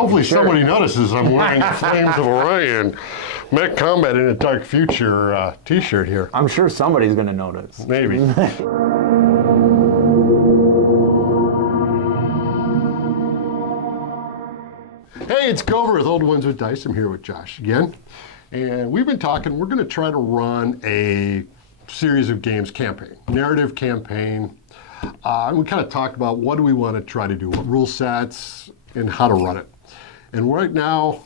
hopefully somebody notices I'm wearing the Flames of Orion Mech Combat in a Dark Future t-shirt here. I'm sure somebody's going to notice. Maybe. Hey, it's Gover with Old Ones with Dice. I'm here with Josh again. And we've been talking, we're going to try to run a series of games campaign, narrative campaign. We kind of talked about what do we want to try to do, what rule sets, and how to run it. And right now,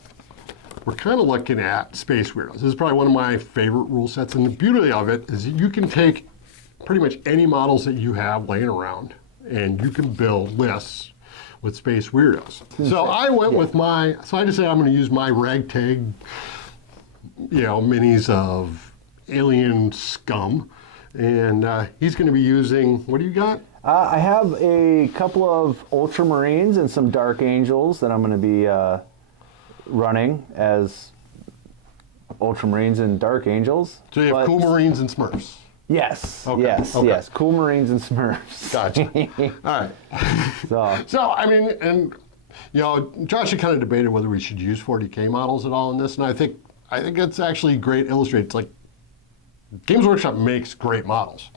we're kind of looking at Space Weirdos. This is probably one of my favorite rule sets, and the beauty of it is you can take pretty much any models that you have laying around, and you can build lists with Space Weirdos. So I went with so I decided I'm going to use my ragtag, minis of alien scum, and he's going to be using, what do you got? I have a couple of Ultramarines and some Dark Angels that I'm going to be running as Ultramarines and Dark Angels. So you have Cool Marines and Smurfs. Yes, okay. yes. Cool Marines and Smurfs. Gotcha. All right. So I mean, and Josh had kind of debated whether we should use 40K models at all in this, and I think it's actually great. Illustrates like Games Workshop makes great models.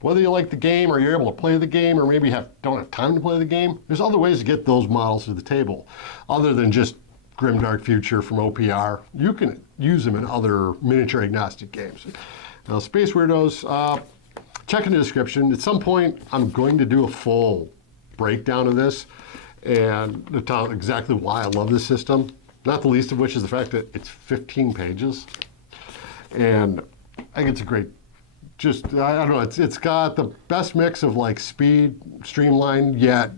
Whether you like the game or you're able to play the game or maybe don't have time to play the game, there's other ways to get those models to the table other than just Grim Dark Future from OPR. You can use them in other miniature agnostic games. Now, Space Weirdos, check in the description. At some point, I'm going to do a full breakdown of this and to tell exactly why I love this system. Not the least of which is the fact that it's 15 pages. And I think it's a great, I don't know, it's got the best mix of like speed, streamlined, yet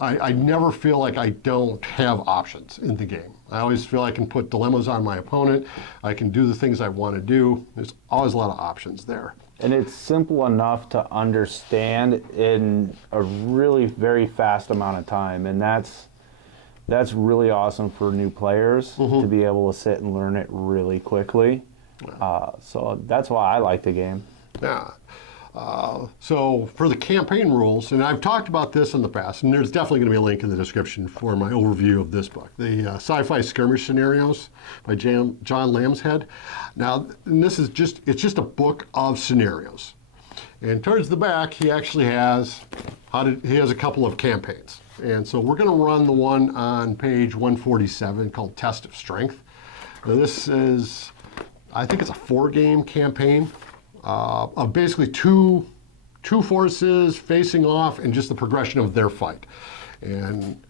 I never feel like I don't have options in the game. I always feel I can put dilemmas on my opponent. I can do the things I want to do. There's always a lot of options there. And it's simple enough to understand in a really very fast amount of time. And that's really awesome for new players to be able to sit and learn it really quickly. So that's why I like the game. Yeah. So for the campaign rules, and I've talked about this in the past, and there's definitely going to be a link in the description for my overview of this book, the Sci-Fi Skirmish Scenarios by John Lambshead. Now, and it's just a book of scenarios. And towards the back, he actually has a couple of campaigns. And so we're going to run the one on page 147 called Test of Strength. Now this is, I think it's a 4-game campaign. Of basically two forces facing off and just the progression of their fight. And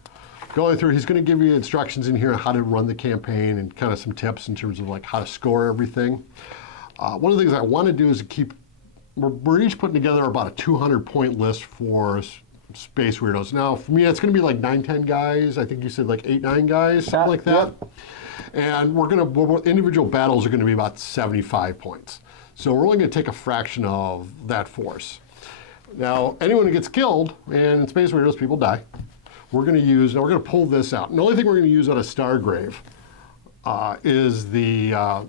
going through, he's going to give you instructions in here on how to run the campaign and kind of some tips in terms of like how to score everything. One of the things I want to do is we're each putting together about a 200-point list for Space Weirdos. Now, for me, it's going to be like 9-10 guys. I think you said like 8-9 guys, something like that. Yep. And individual battles are going to be about 75 points. So we're only going to take a fraction of that force. Now, anyone who gets killed, and in Space Weirdos, people die, we're going to pull this out. And the only thing we're going to use on a Stargrave is the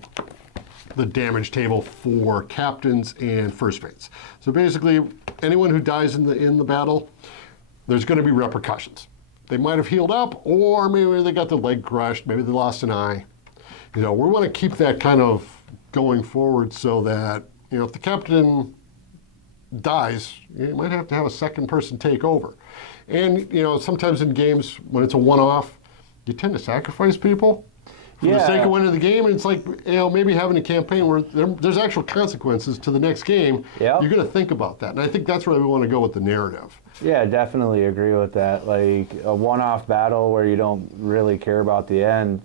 damage table for captains and first mates. So basically, anyone who dies in the battle, there's going to be repercussions. They might have healed up, or maybe they got their leg crushed, maybe they lost an eye. We want to keep that kind of going forward so that, if the captain dies, you might have to have a second person take over. And, sometimes in games, when it's a one-off, you tend to sacrifice people for the sake of winning the game. And it's like, maybe having a campaign where there's actual consequences to the next game. Yep. You're going to think about that. And I think that's where we want to go with the narrative. Yeah, definitely agree with that. Like a one-off battle where you don't really care about the end,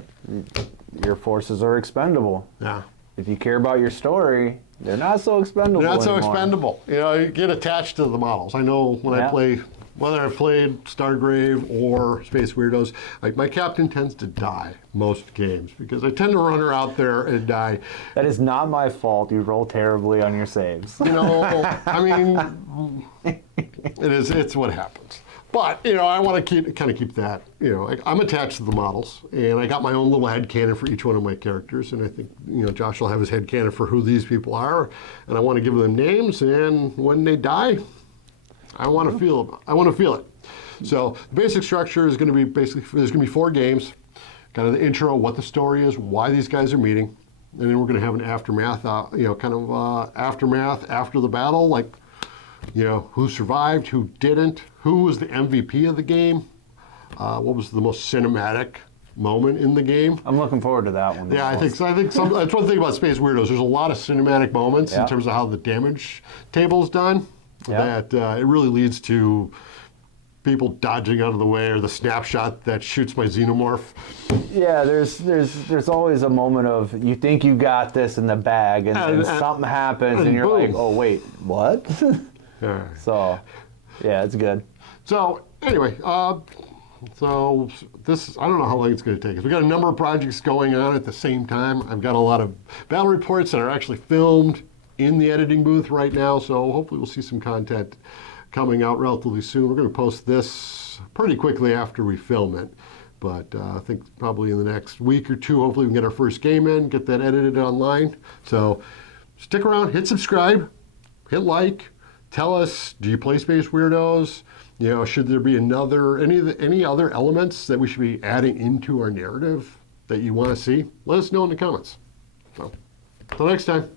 your forces are expendable. Yeah. If you care about your story, they're not so expendable They're not so anymore. expendable. You get attached to the models. I know when I play, whether I've played Stargrave or Space Weirdos, like my captain tends to die most games because I tend to run her out there and die. That is not my fault. You roll terribly on your saves. I mean, it's what happens. But, I want to keep that, I'm attached to the models, and I got my own little headcanon for each one of my characters, and I think, Josh will have his headcanon for who these people are, and I want to give them names, and when they die, I want to feel it. So the basic structure is going to be there's going to be 4 games. kind of the intro, what the story is, why these guys are meeting, and then we're going to have an aftermath, aftermath after the battle, like, who survived, who didn't, who was the MVP of the game, what was the most cinematic moment in the game. I'm looking forward to that one. Yeah, I think so. That's one thing about Space Weirdos. There's a lot of cinematic moments in Yeah. terms of how the damage table's done. Yeah. That it really leads to people dodging out of the way, or the snapshot that shoots my xenomorph. Yeah, there's always a moment of you think you got this in the bag, and something happens, and you're boom. like, oh wait, what? Yeah. So, yeah, it's good. So anyway, so this, I don't know how long it's going to take us. We've got a number of projects going on at the same time. I've got a lot of battle reports that are actually filmed in the editing booth right now, so hopefully we'll see some content coming out relatively soon. We're going to post this pretty quickly after we film it, but I think probably in the next week or two, hopefully we can get our first game in, get that edited online. So stick around, hit subscribe, hit like, tell us, do you play Space Weirdos? Should there be any other elements that we should be adding into our narrative that you want to see? Let us know in the comments. So, until next time.